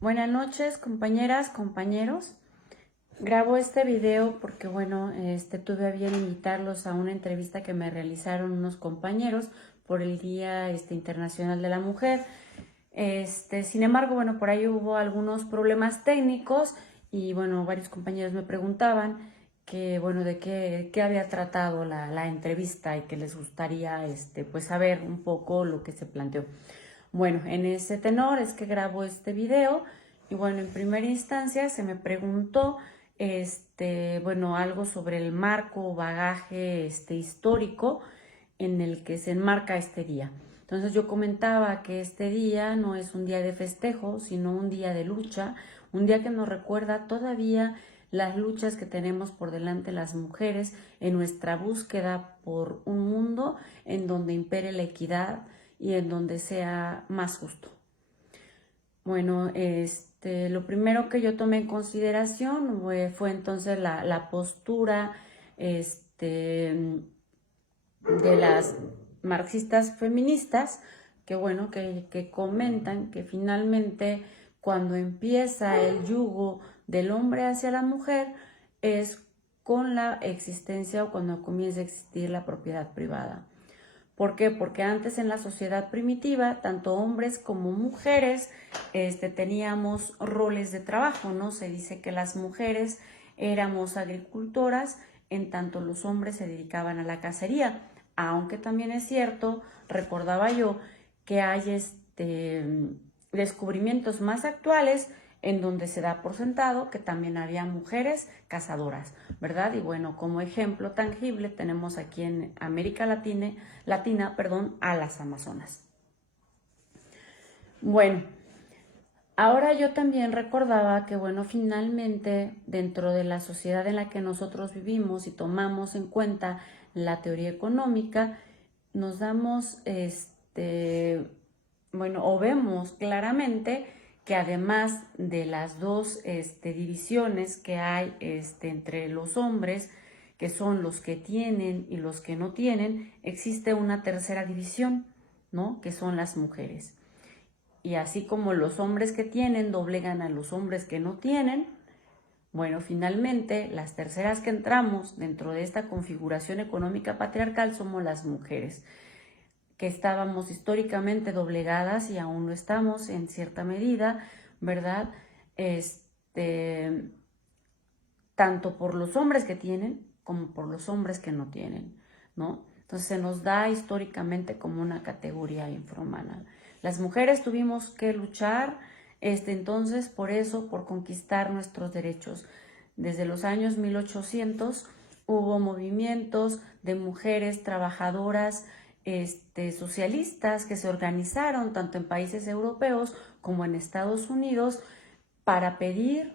Buenas noches, compañeras, compañeros. Grabo este video porque, bueno, tuve a bien invitarlos a una entrevista que me realizaron unos compañeros por el Día Internacional de la Mujer. Sin embargo, bueno, por ahí hubo algunos problemas técnicos y, bueno, varios compañeros me preguntaban que, bueno, de qué había tratado la entrevista y que les gustaría, pues, saber un poco lo que se planteó. Bueno, en ese tenor es que grabo este video y, bueno, en primera instancia se me preguntó, bueno, algo sobre el marco o bagaje, histórico en el que se enmarca este día. Entonces yo comentaba que este día no es un día de festejo, sino un día de lucha, un día que nos recuerda todavía las luchas que tenemos por delante las mujeres en nuestra búsqueda por un mundo en donde impere la equidad y en donde sea más justo. Bueno, lo primero que yo tomé en consideración fue entonces la postura de las marxistas feministas, que bueno, que comentan que finalmente cuando empieza el yugo del hombre hacia la mujer es con la existencia o cuando comienza a existir la propiedad privada. ¿Por qué? Porque antes en la sociedad primitiva, tanto hombres como mujeres teníamos roles de trabajo, ¿no? Se dice que las mujeres éramos agricultoras, en tanto los hombres se dedicaban a la cacería. Aunque también es cierto, recordaba yo, que hay descubrimientos más actuales en donde se da por sentado que también había mujeres cazadoras, ¿verdad? Y bueno, como ejemplo tangible tenemos aquí en América Latina, a las amazonas. Bueno, ahora yo también recordaba que, bueno, finalmente dentro de la sociedad en la que nosotros vivimos y tomamos en cuenta la teoría económica, nos damos, bueno, o vemos claramente que además de las dos divisiones que hay entre los hombres, que son los que tienen y los que no tienen, existe una tercera división, ¿no? Que son las mujeres. Y así como los hombres que tienen doblegan a los hombres que no tienen, bueno, finalmente las terceras que entramos dentro de esta configuración económica patriarcal somos las mujeres, que estábamos históricamente doblegadas y aún lo estamos en cierta medida, ¿verdad? Tanto por los hombres que tienen como por los hombres que no tienen, ¿no? Entonces se nos da históricamente como una categoría infrahumana. Las mujeres tuvimos que luchar, entonces por eso, por conquistar nuestros derechos. Desde los años 1800 hubo movimientos de mujeres trabajadoras socialistas que se organizaron tanto en países europeos como en Estados Unidos para pedir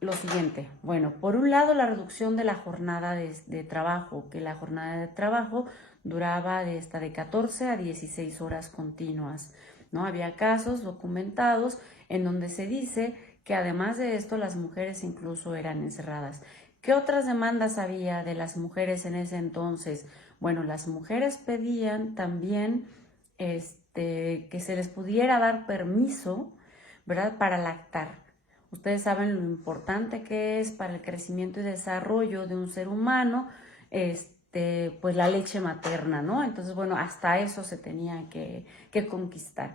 lo siguiente. Bueno, por un lado la reducción de la jornada de trabajo, que la jornada de trabajo duraba de 14 a 16 horas continuas, ¿no? Había casos documentados en donde se dice que además de esto las mujeres incluso eran encerradas. ¿Qué otras demandas había de las mujeres en ese entonces? Bueno, las mujeres pedían también que se les pudiera dar permiso, ¿verdad?, para lactar. Ustedes saben lo importante que es para el crecimiento y desarrollo de un ser humano, pues la leche materna, ¿no? Entonces, bueno, hasta eso se tenía que conquistar.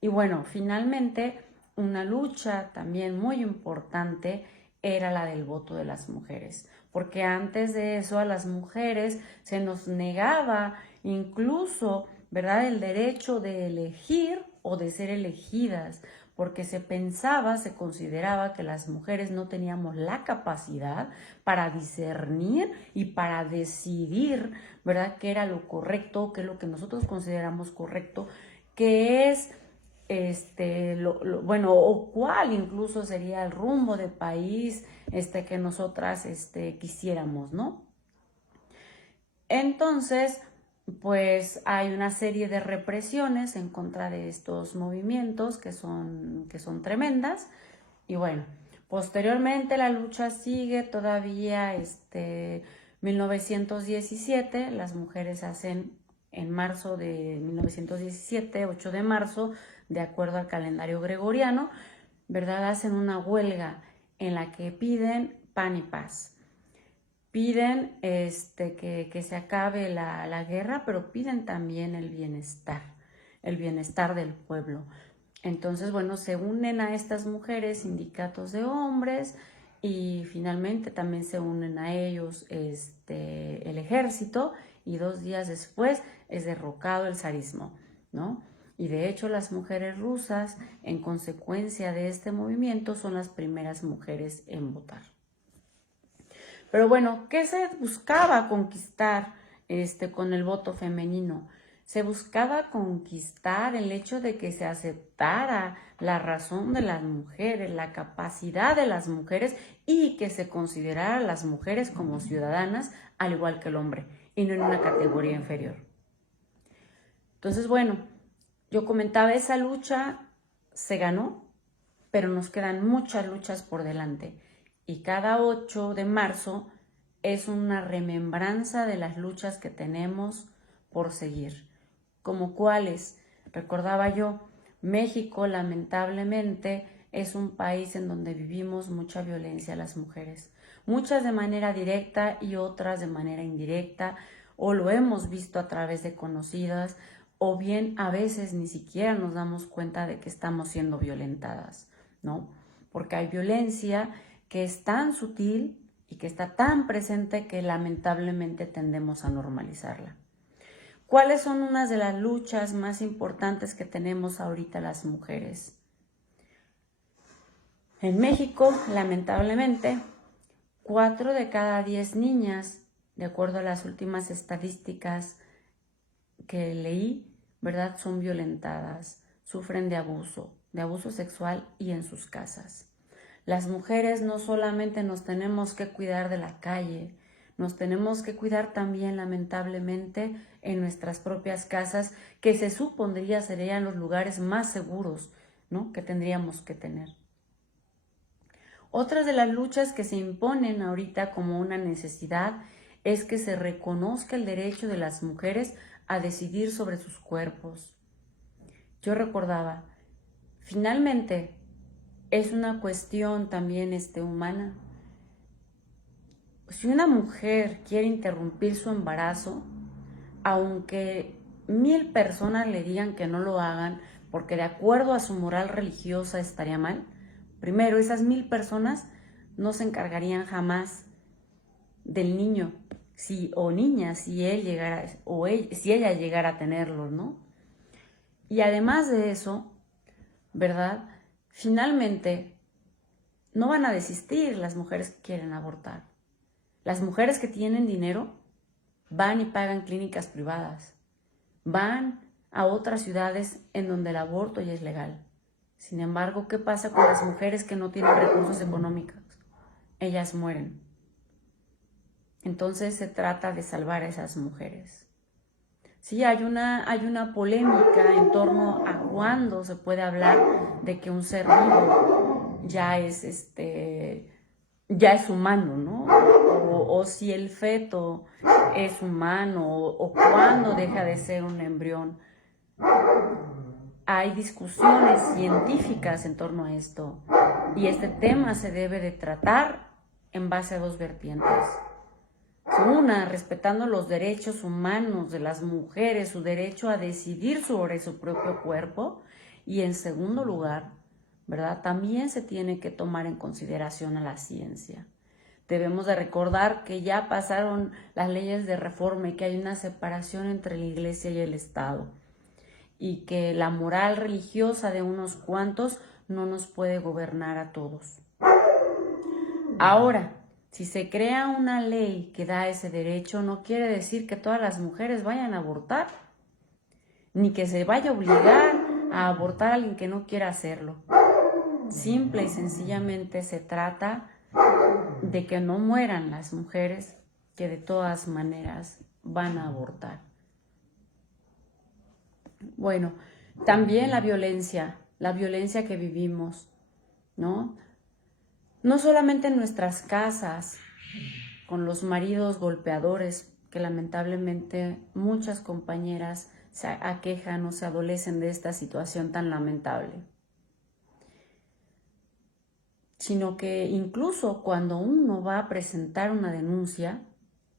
Y bueno, finalmente, una lucha también muy importante era la del voto de las mujeres, porque antes de eso a las mujeres se nos negaba incluso, ¿verdad?, el derecho de elegir o de ser elegidas, porque se pensaba, se consideraba que las mujeres no teníamos la capacidad para discernir y para decidir, ¿verdad?, qué era lo correcto, qué es lo que nosotros consideramos correcto, qué es bueno, o cuál incluso sería el rumbo de país que nosotras quisiéramos, ¿no? Entonces, pues hay una serie de represiones en contra de estos movimientos que son tremendas. Y bueno, posteriormente la lucha sigue todavía, 1917, las mujeres hacen en marzo de 1917, 8 de marzo, de acuerdo al calendario gregoriano, ¿verdad? Hacen una huelga en la que piden pan y paz. Piden que se acabe la guerra, pero piden también el bienestar del pueblo. Entonces, bueno, se unen a estas mujeres sindicatos de hombres y finalmente también se unen a ellos el ejército, y 2 días después es derrocado el zarismo, ¿no? Y de hecho las mujeres rusas, en consecuencia de este movimiento, son las primeras mujeres en votar. Pero bueno, ¿qué se buscaba conquistar con el voto femenino? Se buscaba conquistar el hecho de que se aceptara la razón de las mujeres, la capacidad de las mujeres, y que se considerara a las mujeres como ciudadanas al igual que el hombre y no en una categoría inferior. Entonces, bueno, yo comentaba, esa lucha se ganó, pero nos quedan muchas luchas por delante. Y cada 8 de marzo es una remembranza de las luchas que tenemos por seguir. ¿Como cuáles? Recordaba yo, México lamentablemente es un país en donde vivimos mucha violencia a las mujeres. Muchas de manera directa y otras de manera indirecta, o lo hemos visto a través de conocidas, o bien a veces ni siquiera nos damos cuenta de que estamos siendo violentadas, ¿no? Porque hay violencia que es tan sutil y que está tan presente que lamentablemente tendemos a normalizarla. ¿Cuáles son unas de las luchas más importantes que tenemos ahorita las mujeres? En México, lamentablemente, 4 de cada 10 niñas, de acuerdo a las últimas estadísticas que leí, ¿verdad?, son violentadas, sufren de abuso sexual y en sus casas. Las mujeres no solamente nos tenemos que cuidar de la calle, nos tenemos que cuidar también, lamentablemente, en nuestras propias casas, que se supondría serían los lugares más seguros, ¿no?, que tendríamos que tener. Otras de las luchas que se imponen ahorita como una necesidad es que se reconozca el derecho de las mujeres a decidir sobre sus cuerpos. Yo recordaba, finalmente es una cuestión también humana. Si una mujer quiere interrumpir su embarazo, aunque 1000 personas le digan que no lo hagan porque de acuerdo a su moral religiosa estaría mal, primero, esas 1000 personas no se encargarían jamás del niño o niña si él llegara si ella llegara a tenerlo, ¿no? Y además de eso, ¿verdad?, finalmente no van a desistir las mujeres que quieren abortar. Las mujeres que tienen dinero van y pagan clínicas privadas, van a otras ciudades en donde el aborto ya es legal. Sin embargo, ¿qué pasa con las mujeres que no tienen recursos económicos? Ellas mueren. Entonces se trata de salvar a esas mujeres. Sí, hay una polémica en torno a cuándo se puede hablar de que un ser vivo ya es humano, ¿no? O si el feto es humano, o cuándo deja de ser un embrión. Hay discusiones científicas en torno a esto, y este tema se debe de tratar en base a 2 vertientes. Una, respetando los derechos humanos de las mujeres, su derecho a decidir sobre su propio cuerpo, y en segundo lugar, ¿verdad?, también se tiene que tomar en consideración a la ciencia. Debemos de recordar que ya pasaron las leyes de reforma y que hay una separación entre la Iglesia y el Estado, y que la moral religiosa de unos cuantos no nos puede gobernar a todos. Ahora, si se crea una ley que da ese derecho, no quiere decir que todas las mujeres vayan a abortar, ni que se vaya a obligar a abortar a alguien que no quiera hacerlo. Simple y sencillamente se trata de que no mueran las mujeres que de todas maneras van a abortar. Bueno, también la violencia que vivimos, ¿no? No solamente en nuestras casas, con los maridos golpeadores, que lamentablemente muchas compañeras se aquejan o se adolecen de esta situación tan lamentable. sino que incluso cuando uno va a presentar una denuncia,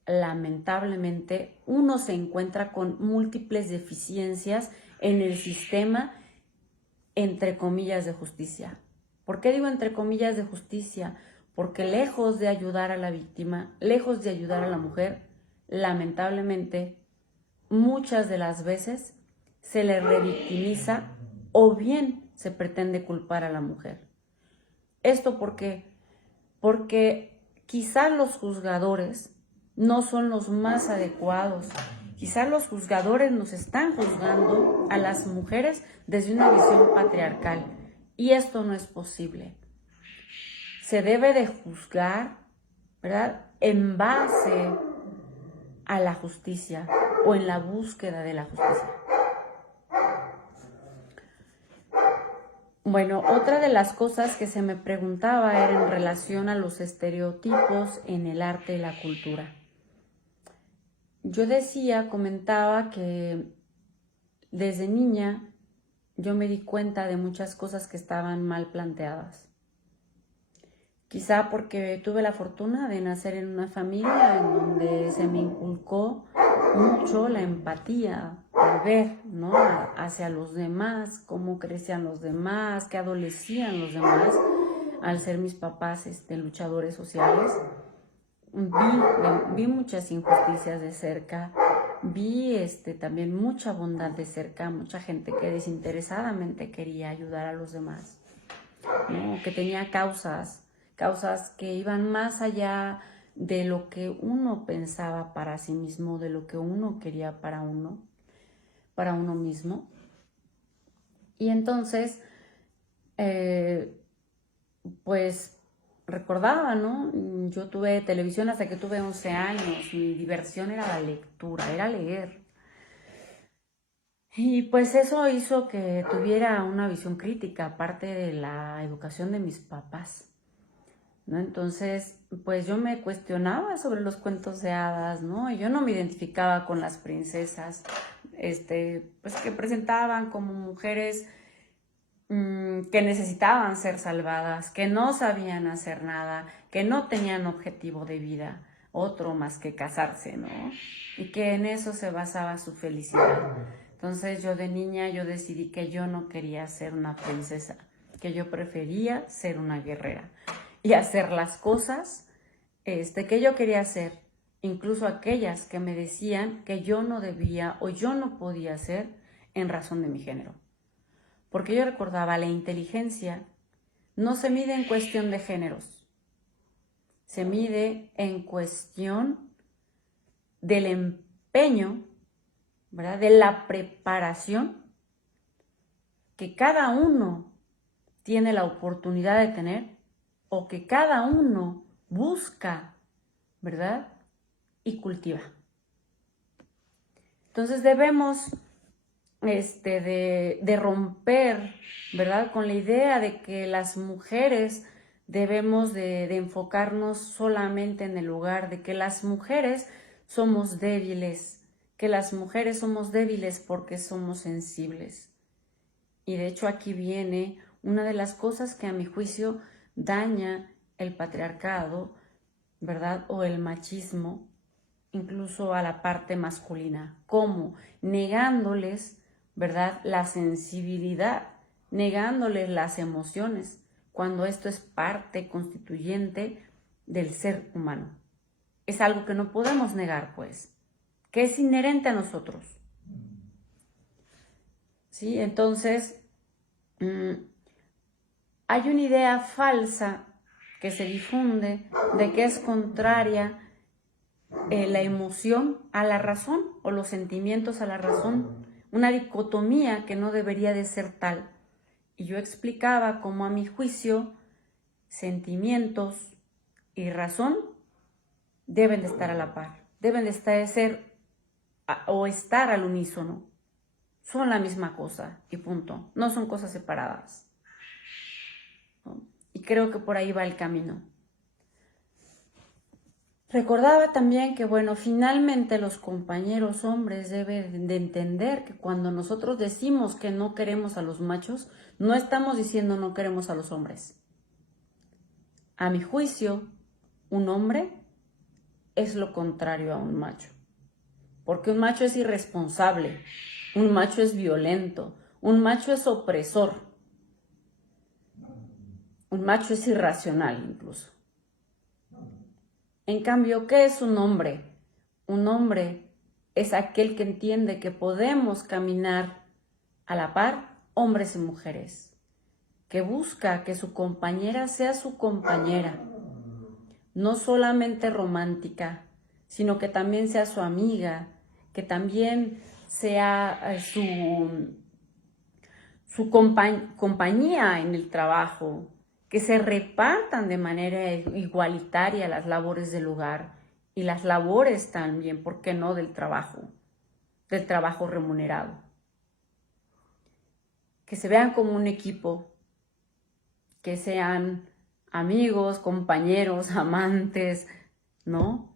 lamentablemente uno se encuentra con múltiples deficiencias en el sistema, entre comillas, de justicia. ¿Por qué digo entre comillas de justicia? Porque lejos de ayudar a la víctima, lejos de ayudar a la mujer, lamentablemente muchas de las veces se le revictimiza o bien se pretende culpar a la mujer. ¿Esto por qué? Porque quizá los juzgadores no son los más adecuados. Quizá los juzgadores nos están juzgando a las mujeres desde una visión patriarcal. Y esto no es posible. Se debe de juzgar, ¿verdad?, en base a la justicia o en la búsqueda de la justicia. Bueno, otra de las cosas que se me preguntaba era en relación a los estereotipos en el arte y la cultura. Yo comentaba que desde niña yo me di cuenta de muchas cosas que estaban mal planteadas. Quizá porque tuve la fortuna de nacer en una familia en donde se me inculcó mucho la empatía, el ver, ¿no?, hacia los demás, cómo crecían los demás, qué adolecían los demás, al ser mis papás luchadores sociales. Vi muchas injusticias de cerca, vi también mucha bondad de cerca, mucha gente que desinteresadamente quería ayudar a los demás, ¿no?, que tenía causas que iban más allá de lo que uno pensaba para sí mismo, de lo que uno quería para uno mismo. Y entonces, pues recordaba, ¿no? Yo tuve televisión hasta que tuve 11 años, mi diversión era la lectura, era leer. Y pues eso hizo que tuviera una visión crítica, aparte de la educación de mis papás, ¿no? Entonces, pues yo me cuestionaba sobre los cuentos de hadas, ¿no? Y yo no me identificaba con las princesas, pues que presentaban como mujeres que necesitaban ser salvadas, que no sabían hacer nada, que no tenían objetivo de vida, otro más que casarse, ¿no? Y que en eso se basaba su felicidad. Entonces yo de niña yo decidí que yo no quería ser una princesa, que yo prefería ser una guerrera y hacer las cosas que yo quería hacer, incluso aquellas que me decían que yo no debía o yo no podía hacer en razón de mi género. Porque yo recordaba, la inteligencia no se mide en cuestión de géneros, se mide en cuestión del empeño, ¿verdad?, de la preparación que cada uno tiene la oportunidad de tener o que cada uno busca, ¿verdad?, y cultiva. Entonces debemos de romper, ¿verdad?, con la idea de que las mujeres debemos de enfocarnos solamente en el lugar de que las mujeres somos débiles, que las mujeres somos débiles porque somos sensibles. Y de hecho aquí viene una de las cosas que a mi juicio daña el patriarcado, ¿verdad?, o el machismo, incluso a la parte masculina. ¿Cómo? Negándoles, ¿verdad?, la sensibilidad, negándoles las emociones, cuando esto es parte constituyente del ser humano. Es algo que no podemos negar, pues, que es inherente a nosotros. ¿Sí? Entonces, hay una idea falsa que se difunde de que es contraria la emoción a la razón o los sentimientos a la razón, una dicotomía que no debería de ser tal. Y yo explicaba cómo a mi juicio sentimientos y razón deben de estar a la par, deben de estar al unísono. Son la misma cosa y punto, no son cosas separadas, ¿no? Y creo que por ahí va el camino. Recordaba también que, bueno, finalmente los compañeros hombres deben de entender que cuando nosotros decimos que no queremos a los machos, no estamos diciendo no queremos a los hombres. A mi juicio, un hombre es lo contrario a un macho. Porque un macho es irresponsable, un macho es violento, un macho es opresor, un macho es irracional incluso. En cambio, ¿qué es un hombre? Un hombre es aquel que entiende que podemos caminar a la par, hombres y mujeres, que busca que su compañera sea su compañera, no solamente romántica, sino que también sea su amiga, que también sea su compañía en el trabajo, que se repartan de manera igualitaria las labores del hogar y las labores también, ¿por qué no?, del trabajo remunerado. Que se vean como un equipo, que sean amigos, compañeros, amantes, ¿no?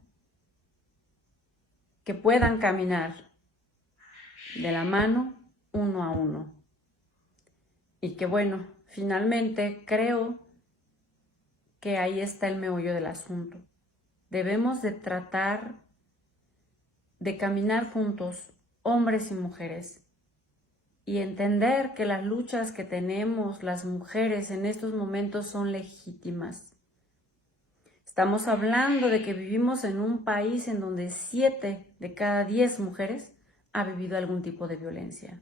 Que puedan caminar de la mano uno a uno. Y que bueno, finalmente creo que ahí está el meollo del asunto. Debemos de tratar de caminar juntos, hombres y mujeres, y entender que las luchas que tenemos las mujeres en estos momentos son legítimas. Estamos hablando de que vivimos en un país en donde 7 de cada 10 mujeres ha vivido algún tipo de violencia.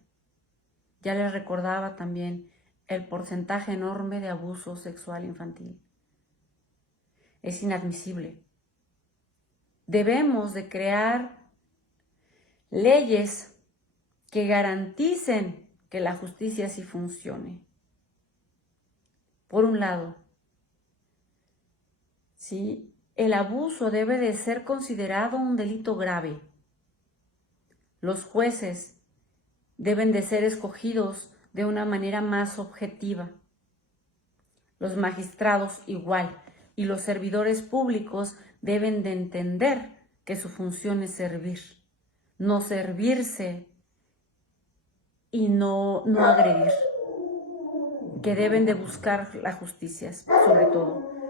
Ya les recordaba también el porcentaje enorme de abuso sexual infantil. Es inadmisible. Debemos de crear leyes que garanticen que la justicia sí funcione. Por un lado, ¿sí?, el abuso debe de ser considerado un delito grave. Los jueces deben de ser escogidos de una manera más objetiva. Los magistrados igual, y los servidores públicos deben de entender que su función es servir, no servirse y no agredir, que deben de buscar la justicia,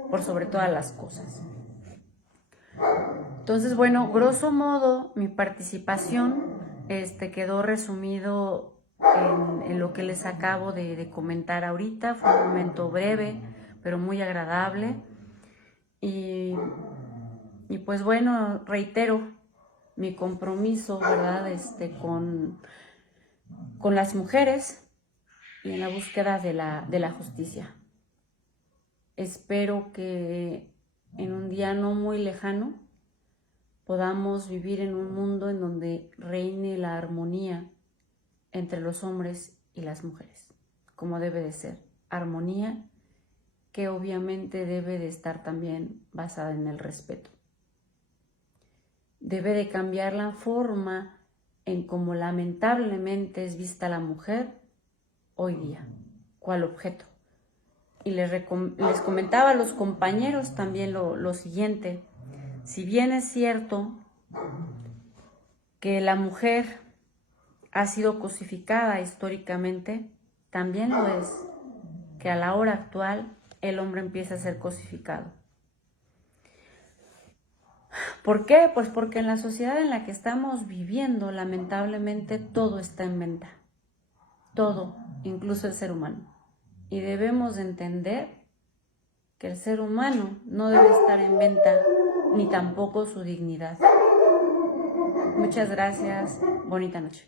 por sobre todas las cosas. Entonces, bueno, grosso modo, mi participación quedó resumido en lo que les acabo de comentar ahorita. Fue un momento breve, pero muy agradable. Y pues bueno, reitero mi compromiso, ¿verdad?, con las mujeres y en la búsqueda de la justicia. Espero que en un día no muy lejano podamos vivir en un mundo en donde reine la armonía entre los hombres y las mujeres, como debe de ser. Armonía que obviamente debe de estar también basada en el respeto. Debe de cambiar la forma en cómo lamentablemente es vista la mujer hoy día, cual objeto. Y les comentaba a los compañeros también lo siguiente: si bien es cierto que la mujer ha sido cosificada históricamente, también lo es que a la hora actual el hombre empieza a ser cosificado. ¿Por qué? Pues porque en la sociedad en la que estamos viviendo, lamentablemente, todo está en venta. Todo, incluso el ser humano. Y debemos entender que el ser humano no debe estar en venta, ni tampoco su dignidad. Muchas gracias. Bonita noche.